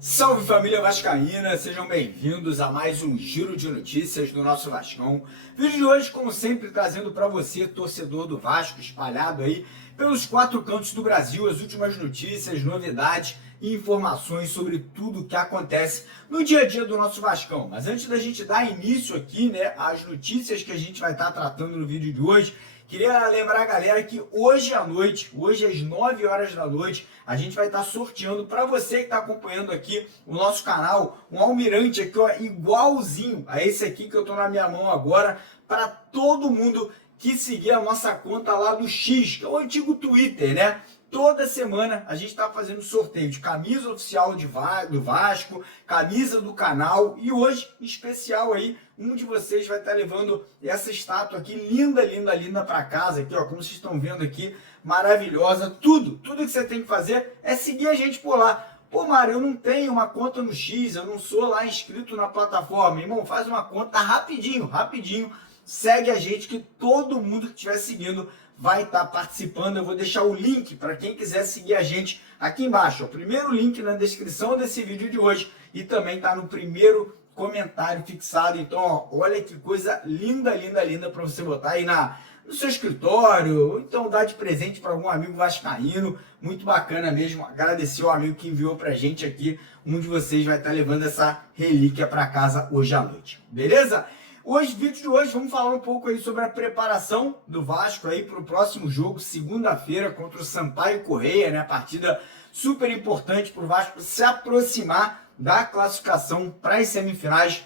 Salve família vascaína, sejam bem-vindos a mais um giro de notícias do nosso Vascão. Vídeo de hoje, como sempre, trazendo para você, torcedor do Vasco, espalhado aí pelos 4 cantos do Brasil, as últimas notícias, novidades e informações sobre tudo o que acontece no dia a dia do nosso Vascão. Mas antes da gente dar início aqui, né, às notícias que a gente vai estar tratando no vídeo de hoje, queria lembrar a galera que hoje à noite, hoje às 9 horas da noite, a gente vai estar sorteando para você que está acompanhando aqui o nosso canal, um almirante aqui, ó, igualzinho a esse aqui que eu estou na minha mão agora, para todo mundo que seguir a nossa conta lá do X, que é o antigo Twitter, né? Toda semana a gente está fazendo sorteio de camisa oficial do Vasco, camisa do canal, e hoje, em especial aí, um de vocês vai estar levando essa estátua aqui, linda, linda, linda para casa, aqui, ó, como vocês estão vendo aqui, maravilhosa. Tudo que você tem que fazer é seguir a gente por lá. Pô, Mário, eu não tenho uma conta no X, eu não sou lá inscrito na plataforma. Irmão, faz uma conta rapidinho, segue a gente que todo mundo que estiver seguindo vai estar participando. Eu vou deixar o link para quem quiser seguir a gente aqui embaixo. O primeiro link na descrição desse vídeo de hoje e também está no primeiro comentário fixado. Então, ó, olha que coisa linda, linda, linda para você botar aí no seu escritório, ou então dar de presente para algum amigo vascaíno. Muito bacana mesmo. Agradecer ao amigo que enviou para a gente aqui. Um de vocês vai estar levando essa relíquia para casa hoje à noite. Beleza? Hoje, vídeo de hoje, vamos falar um pouco aí sobre a preparação do Vasco aí para o próximo jogo, segunda-feira, contra o Sampaio Corrêa, né? Partida super importante para o Vasco se aproximar da classificação para as semifinais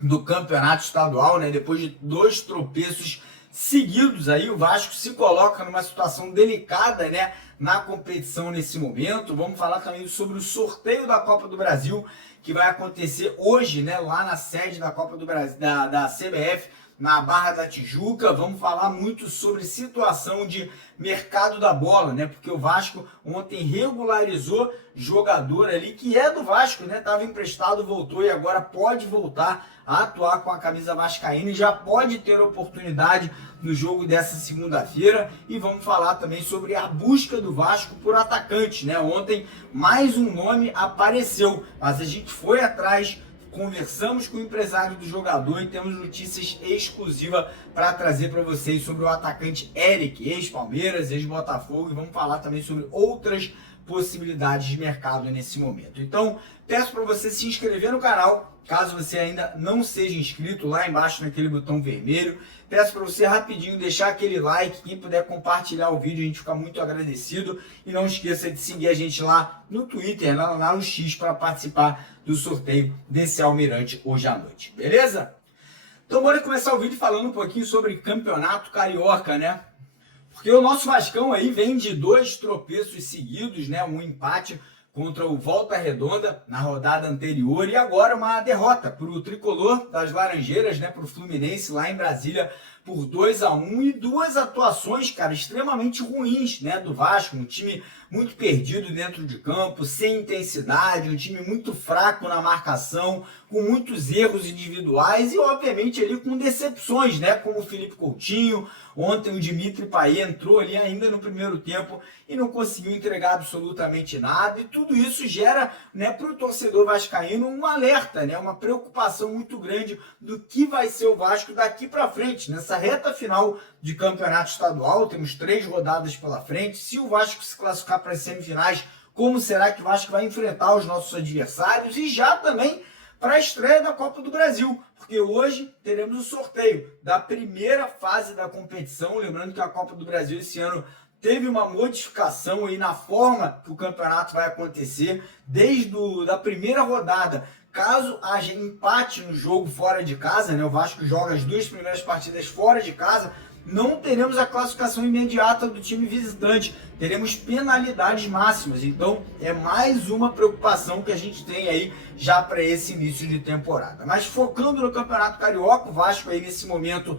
do Campeonato Estadual, né? Depois de 2 tropeços seguidos aí, o Vasco se coloca numa situação delicada, né, na competição nesse momento. Vamos falar também sobre o sorteio da Copa do Brasil, que vai acontecer hoje, né, lá na sede da Copa do Brasil, da CBF, na Barra da Tijuca. Vamos falar muito sobre situação de mercado da bola, né? Porque o Vasco ontem regularizou jogador ali que é do Vasco, né? Estava emprestado, voltou e agora pode voltar a atuar com a camisa vascaína e já pode ter oportunidade no jogo dessa segunda-feira. E vamos falar também sobre a busca do Vasco por atacante, né? Ontem mais um nome apareceu, mas a gente foi atrás, conversamos com o empresário do jogador e temos notícias exclusivas para trazer para vocês sobre o atacante Eric, ex-Palmeiras, ex-Botafogo, e vamos falar também sobre outras possibilidades de mercado nesse momento. Então, peço para você se inscrever no canal, caso você ainda não seja inscrito, lá embaixo naquele botão vermelho. Peço para você rapidinho deixar aquele like, quem puder compartilhar o vídeo, a gente fica muito agradecido. E não esqueça de seguir a gente lá no Twitter, lá no X, para participar do sorteio desse almirante hoje à noite, beleza? Então bora começar o vídeo falando um pouquinho sobre Campeonato Carioca, né? Porque o nosso Vascão aí vem de 2 tropeços seguidos, né? Um empate contra o Volta Redonda na rodada anterior e agora uma derrota para o tricolor das Laranjeiras, né? Para o Fluminense lá em Brasília por 2-1 e 2 atuações, cara, extremamente ruins, né, do Vasco. Um time muito perdido dentro de campo, sem intensidade, um time muito fraco na marcação, com muitos erros individuais e, obviamente, ali com decepções, né, como o Felipe Coutinho. Ontem o Dimitri Payet entrou ali ainda no primeiro tempo e não conseguiu entregar absolutamente nada, e tudo isso gera, né, para o torcedor vascaíno um alerta, né, uma preocupação muito grande do que vai ser o Vasco daqui para frente, nessa reta final de campeonato estadual. Temos 3 rodadas pela frente. Se o Vasco se classificar para as semifinais, como será que o Vasco vai enfrentar os nossos adversários? E já também para a estreia da Copa do Brasil, porque hoje teremos o sorteio da primeira fase da competição. Lembrando que a Copa do Brasil esse ano teve uma modificação aí na forma que o campeonato vai acontecer desde a primeira rodada. Caso haja empate no jogo fora de casa, né, o Vasco joga as 2 primeiras partidas fora de casa, não teremos a classificação imediata do time visitante, teremos penalidades máximas. Então é mais uma preocupação que a gente tem aí já para esse início de temporada. Mas focando no Campeonato Carioca, o Vasco aí nesse momento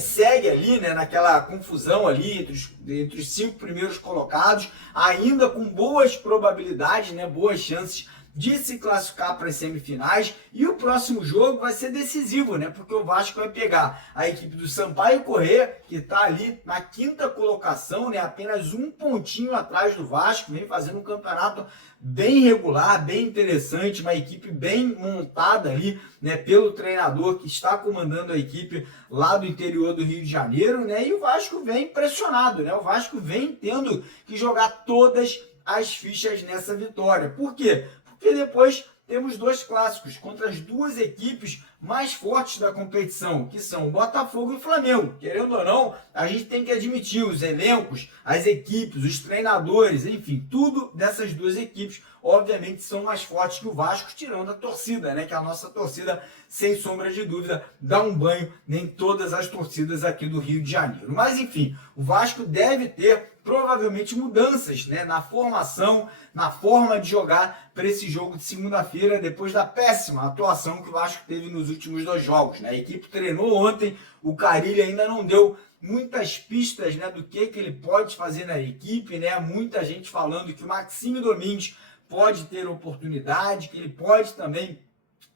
segue ali, né, naquela confusão ali entre os 5 primeiros colocados, ainda com boas probabilidades, né, boas chances de se classificar para as semifinais, e o próximo jogo vai ser decisivo, né? Porque o Vasco vai pegar a equipe do Sampaio Corrêa, que está ali na 5ª colocação, né? Apenas um pontinho atrás do Vasco, vem fazendo um campeonato bem regular, bem interessante, uma equipe bem montada ali, né, pelo treinador que está comandando a equipe lá do interior do Rio de Janeiro, né? E o Vasco vem pressionado, né? O Vasco vem tendo que jogar todas as fichas nessa vitória. Por quê? Porque depois temos 2 clássicos contra as 2 equipes mais fortes da competição, que são Botafogo e Flamengo. Querendo ou não, a gente tem que admitir os elencos, as equipes, os treinadores, enfim, tudo dessas 2 equipes, obviamente, são mais fortes que o Vasco, tirando a torcida, né? Que a nossa torcida, sem sombra de dúvida, dá um banho em todas as torcidas aqui do Rio de Janeiro. Mas, enfim, o Vasco deve ter provavelmente mudanças, né, na formação, na forma de jogar para esse jogo de segunda-feira, depois da péssima atuação que o Vasco teve nos últimos 2 jogos, né? A equipe treinou ontem, o Carille ainda não deu muitas pistas, né, do que ele pode fazer na equipe, né? Muita gente falando que o Maxime Domingues pode ter oportunidade, que ele pode também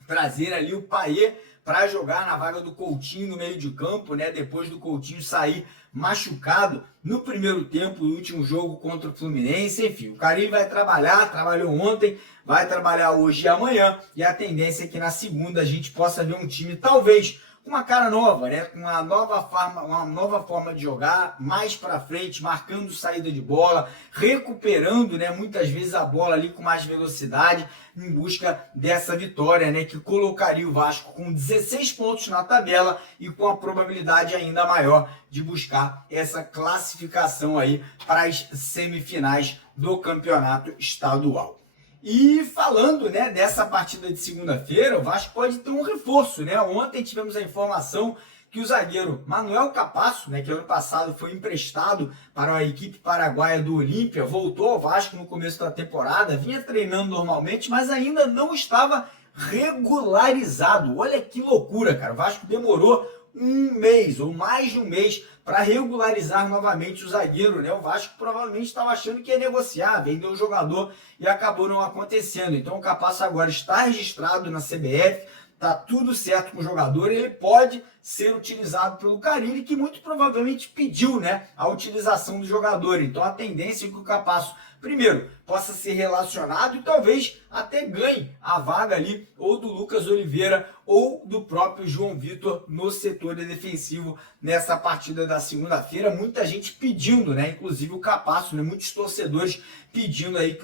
trazer ali o Payet para jogar na vaga do Coutinho no meio de campo, né? Depois do Coutinho sair machucado no primeiro tempo, no último jogo contra o Fluminense. Enfim, o Carille vai trabalhar, trabalhou ontem, vai trabalhar hoje e amanhã, e a tendência é que na segunda a gente possa ver um time talvez com uma cara nova, né? Com uma nova forma de jogar, mais para frente, marcando saída de bola, recuperando, né, muitas vezes a bola ali com mais velocidade, em busca dessa vitória, né, que colocaria o Vasco com 16 pontos na tabela e com a probabilidade ainda maior de buscar essa classificação aí para as semifinais do campeonato estadual. E falando, né, dessa partida de segunda-feira, o Vasco pode ter um reforço, né? Ontem tivemos a informação que o zagueiro Manuel Capasso, né, que ano passado foi emprestado para a equipe paraguaia do Olímpia, voltou ao Vasco no começo da temporada, vinha treinando normalmente, mas ainda não estava regularizado. Olha que loucura, cara. O Vasco demorou um mês ou mais de um mês para regularizar novamente o zagueiro, né? O Vasco provavelmente estava achando que ia negociar, vender o jogador e acabou não acontecendo. Então o Capasso agora está registrado na CBF, tá tudo certo com o jogador, ele pode ser utilizado pelo Carille, que muito provavelmente pediu, né, a utilização do jogador. Então a tendência é que o Capasso, primeiro, possa ser relacionado e talvez até ganhe a vaga ali ou do Lucas Oliveira ou do próprio João Vitor no setor defensivo nessa partida da segunda-feira. Muita gente pedindo, né, inclusive o Capasso, né, muitos torcedores pedindo aí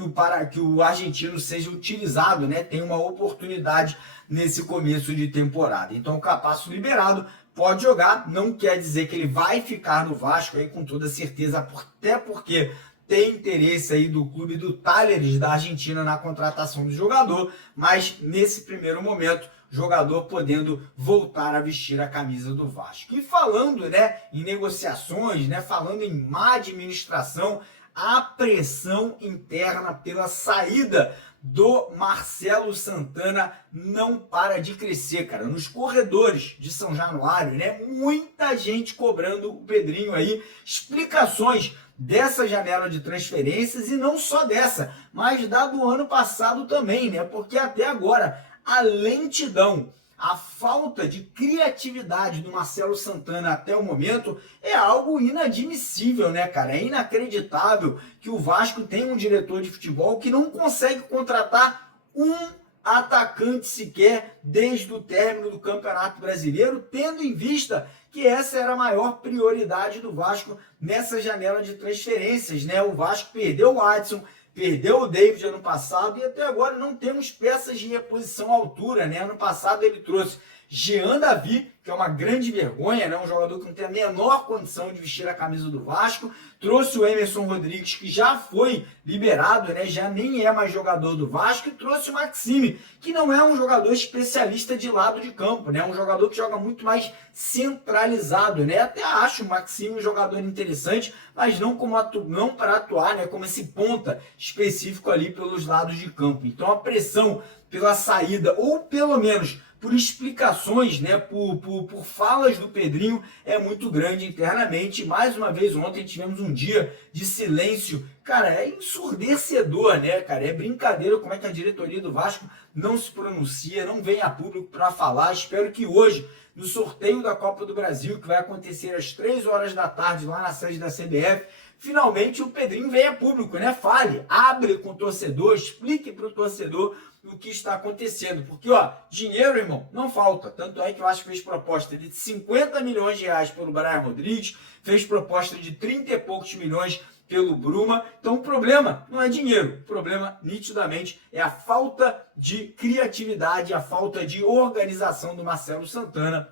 que o argentino seja utilizado, né, tenha uma oportunidade nesse começo de temporada. Então o Capasso liberado, pode jogar, não quer dizer que ele vai ficar no Vasco aí com toda certeza, até porque tem interesse aí do clube do Talleres da Argentina na contratação do jogador, mas nesse primeiro momento, jogador podendo voltar a vestir a camisa do Vasco. E falando, né, em negociações, né, falando em má administração, a pressão interna pela saída do Marcelo Santana não para de crescer, cara. Nos corredores de São Januário, né? Muita gente cobrando o Pedrinho aí explicações dessa janela de transferências e não só dessa, mas da do ano passado também, né? Porque até agora a lentidão, a falta de criatividade do Marcelo Santana até o momento é algo inadmissível, né, cara? É inacreditável que o Vasco tem um diretor de futebol que não consegue contratar um atacante sequer desde o término do Campeonato Brasileiro, tendo em vista que essa era a maior prioridade do Vasco nessa janela de transferências, né? O Vasco perdeu o Adson, perdeu o David ano passado e até agora não temos peças de reposição à altura, né? Ano passado ele trouxe Jean Davi, que é uma grande vergonha, né? Um jogador que não tem a menor condição de vestir a camisa do Vasco. Trouxe o Emerson Rodrigues, que já foi liberado, né? Já nem é mais jogador do Vasco. E trouxe o Maxime, que não é um jogador especialista de lado de campo, né? Um jogador que joga muito mais centralizado, né? Até acho o Maxime um jogador interessante, mas não para atuar, né, como esse ponta específico ali pelos lados de campo. Então a pressão pela saída, ou pelo menos por explicações, né, por falas do Pedrinho, é muito grande internamente. Mais uma vez, ontem tivemos um dia de silêncio cara, é ensurdecedor, né, cara? É brincadeira como é que a diretoria do Vasco não se pronuncia, não vem a público para falar. Espero que hoje, no sorteio da Copa do Brasil, que vai acontecer às 3 horas da tarde lá na sede da CBF, finalmente o Pedrinho venha a público, né? Fale, abre com o torcedor, explique para o torcedor o que está acontecendo. Porque, ó, dinheiro, irmão, não falta. Tanto é que eu acho que fez proposta de 50 milhões de reais pelo Brian Rodrigues, fez proposta de 30 e poucos milhões pelo Bruma. Então o problema não é dinheiro, o problema nitidamente é a falta de criatividade, a falta de organização do Marcelo Santana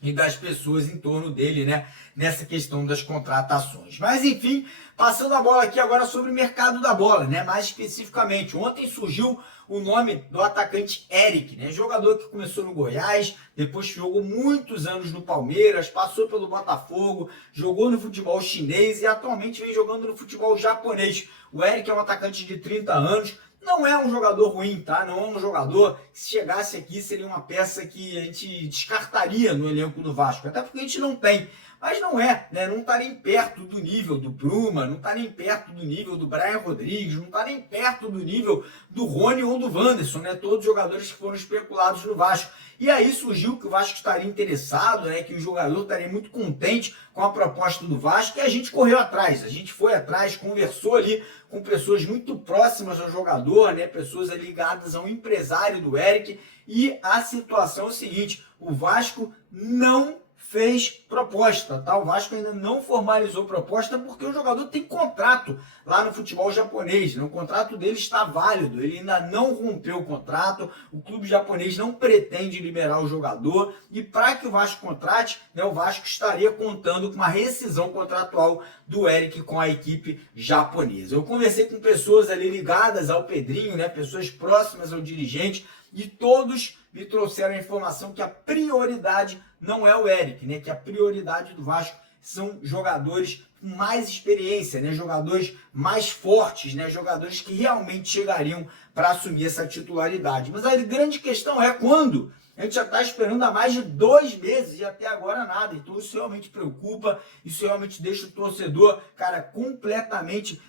e das pessoas em torno dele, né, nessa questão das contratações. Mas enfim, passando a bola aqui agora sobre o mercado da bola, né, mais especificamente. Ontem surgiu o nome do atacante Eric, né, jogador que começou no Goiás, depois jogou muitos anos no Palmeiras, passou pelo Botafogo, jogou no futebol chinês e atualmente vem jogando no futebol japonês. O Eric é um atacante de 30 anos, não é um jogador ruim, tá? Não é um jogador que, se chegasse aqui, seria uma peça que a gente descartaria no elenco do Vasco, até porque a gente não tem. Mas não é, né? Não tá nem perto do nível do Bruma, não tá nem perto do nível do Brian Rodrigues, não tá nem perto do nível do Rony ou do Wanderson, né? Todos jogadores que foram especulados no Vasco. E aí surgiu que o Vasco estaria interessado, né? Que o jogador estaria muito contente com a proposta do Vasco, e a gente correu atrás, a gente foi atrás, conversou ali com pessoas muito próximas ao jogador, né? Pessoas ali ligadas ao empresário do Eric, e a situação é o seguinte: o Vasco não fez proposta, tá? O Vasco ainda não formalizou proposta porque o jogador tem contrato lá no futebol japonês, né? O contrato dele está válido, ele ainda não rompeu o contrato, o clube japonês não pretende liberar o jogador, e para que o Vasco contrate, né, o Vasco estaria contando com uma rescisão contratual do Eric com a equipe japonesa. Eu conversei com pessoas ali ligadas ao Pedrinho, né, pessoas próximas ao dirigente, e todos me trouxeram a informação que a prioridade não é o Eric, né? Que a prioridade do Vasco são jogadores com mais experiência, né? Jogadores mais fortes, né? Jogadores que realmente chegariam para assumir essa titularidade. Mas a grande questão é quando? A gente já está esperando há mais de 2 meses e até agora nada. Então isso realmente preocupa, isso realmente deixa o torcedor, cara, completamente,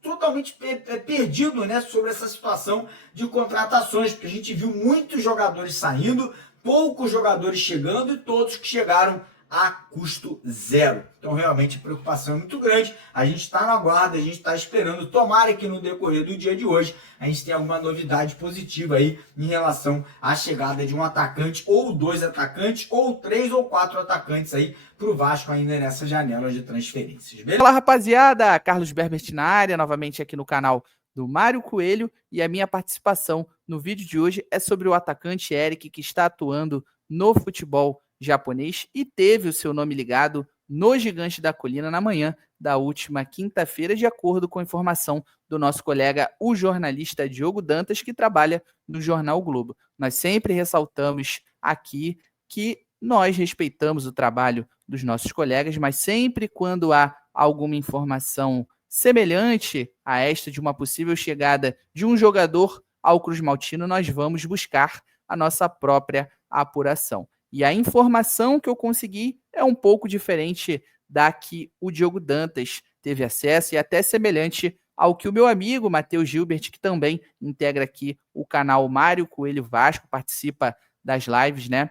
totalmente perdido, né, sobre essa situação de contratações, porque a gente viu muitos jogadores saindo, poucos jogadores chegando e todos que chegaram a custo zero. Então realmente a preocupação é muito grande, a gente está na guarda, a gente está esperando, tomara que no decorrer do dia de hoje a gente tenha alguma novidade positiva aí em relação à chegada de um atacante, ou 2 atacantes, ou 3 ou 4 atacantes aí para o Vasco ainda nessa janela de transferências. Beleza? Fala, rapaziada, Carlos Berbert na área, novamente aqui no canal do Mário Coelho, e a minha participação no vídeo de hoje é sobre o atacante Eric, que está atuando no futebol japonês e teve o seu nome ligado no Gigante da Colina na manhã da última quinta-feira, de acordo com a informação do nosso colega, o jornalista Diogo Dantas, que trabalha no Jornal o Globo. Nós sempre ressaltamos aqui que nós respeitamos o trabalho dos nossos colegas, mas sempre quando há alguma informação semelhante a esta de uma possível chegada de um jogador ao Cruz Maltino, nós vamos buscar a nossa própria apuração. E a informação que eu consegui é um pouco diferente da que o Diogo Dantas teve acesso, e até semelhante ao que o meu amigo Matheus Gilbert, que também integra aqui o canal Mário Coelho Vasco, participa das lives, né,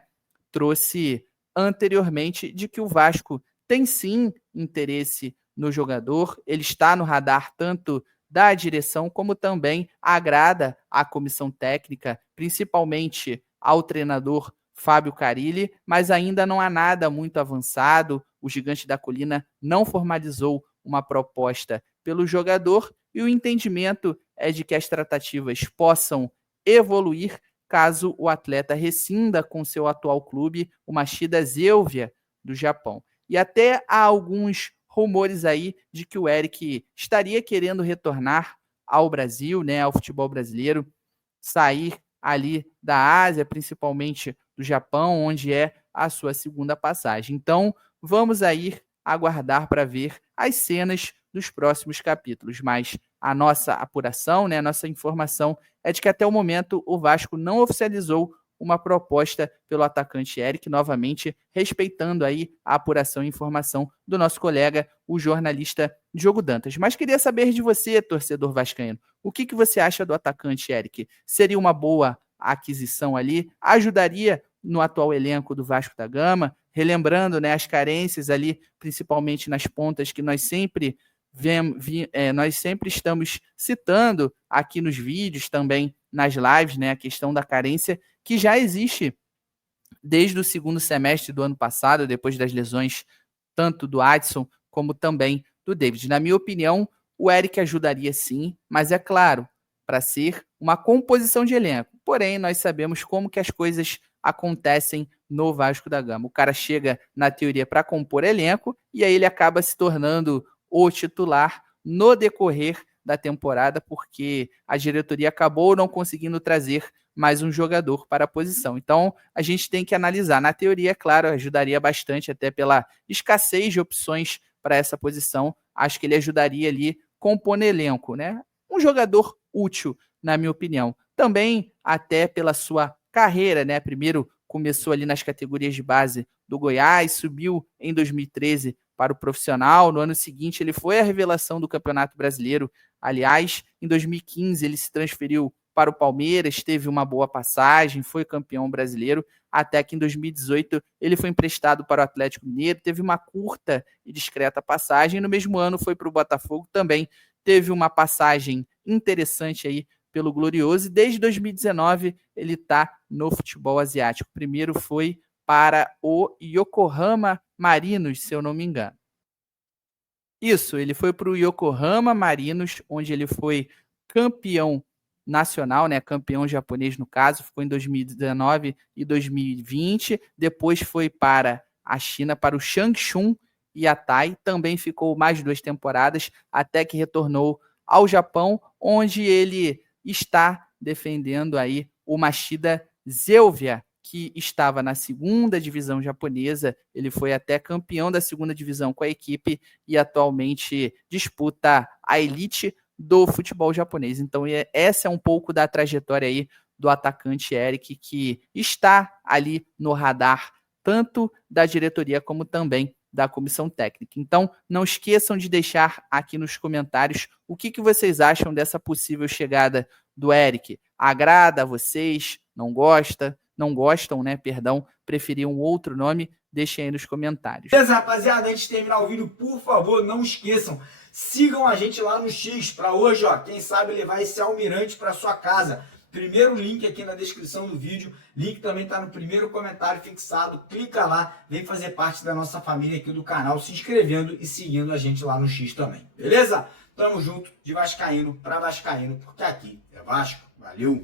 trouxe anteriormente, de que o Vasco tem sim interesse no jogador, ele está no radar tanto da direção como também agrada à comissão técnica, principalmente ao treinador Fábio Carille, mas ainda não há nada muito avançado. O Gigante da Colina não formalizou uma proposta pelo jogador e o entendimento é de que as tratativas possam evoluir caso o atleta rescinda com seu atual clube, o Machida Zeuvia, do Japão. E até há alguns rumores aí de que o Eric estaria querendo retornar ao Brasil, né, ao futebol brasileiro, sair ali da Ásia, principalmente do Japão, onde é a sua segunda passagem. Então, vamos aí aguardar para ver as cenas dos próximos capítulos, mas a nossa apuração, né, a nossa informação é de que até o momento o Vasco não oficializou uma proposta pelo atacante Eric, novamente respeitando aí a apuração e informação do nosso colega, o jornalista Diogo Dantas. Mas queria saber de você, torcedor vascaíno, o que você acha do atacante Eric? Seria uma boa aquisição ali? Ajudaria no atual elenco do Vasco da Gama? Relembrando, né, as carências ali, principalmente nas pontas que nós sempre estamos citando aqui nos vídeos, também nas lives, né, a questão da carência que já existe desde o segundo semestre do ano passado, depois das lesões tanto do Adson como também do David. Na minha opinião, o Eric ajudaria sim, mas é claro, para ser uma composição de elenco. Porém, nós sabemos como que as coisas acontecem no Vasco da Gama. O cara chega, na teoria, para compor elenco, e aí ele acaba se tornando o titular no decorrer da temporada, porque a diretoria acabou não conseguindo trazer mais um jogador para a posição. Então, a gente tem que analisar. Na teoria, claro, ajudaria bastante, até pela escassez de opções para essa posição. Acho que ele ajudaria ali compondo elenco, né? Um jogador útil, na minha opinião. Também até pela sua carreira, né? Primeiro começou ali nas categorias de base do Goiás, subiu em 2013 para o profissional. No ano seguinte, ele foi a revelação do Campeonato Brasileiro. Aliás, em 2015, ele se transferiu para o Palmeiras, teve uma boa passagem, foi campeão brasileiro, até que em 2018 ele foi emprestado para o Atlético Mineiro, teve uma curta e discreta passagem. No mesmo ano foi para o Botafogo, também teve uma passagem interessante aí pelo Glorioso, e desde 2019 ele está no futebol asiático. Primeiro foi para o Yokohama Marinos, se eu não me engano. Isso, ele foi para o Yokohama Marinos, onde ele foi campeão nacional, né, campeão japonês no caso, ficou em 2019 e 2020, depois foi para a China, para o Changchun Yatai, também ficou mais 2 temporadas, até que retornou ao Japão, onde ele está defendendo aí o Machida Zelvia, que estava na segunda divisão japonesa. Ele foi até campeão da segunda divisão com a equipe e atualmente disputa a elite do futebol japonês. Então, essa é um pouco da trajetória aí do atacante Eric, que está ali no radar tanto da diretoria como também da comissão técnica. Então, não esqueçam de deixar aqui nos comentários o que vocês acham dessa possível chegada do Eric. Agrada a vocês? Não gosta? Não gostam, né? Perdão, preferiam outro nome? Deixem aí nos comentários. Beleza, rapaziada, antes de terminar o vídeo, por favor, não esqueçam, sigam a gente lá no X, para hoje, ó, quem sabe levar esse almirante para sua casa. Primeiro link aqui na descrição do vídeo, link também está no primeiro comentário fixado, clica lá, vem fazer parte da nossa família aqui do canal, se inscrevendo e seguindo a gente lá no X também, beleza? Tamo junto, de vascaíno para vascaíno, porque aqui é Vasco, valeu!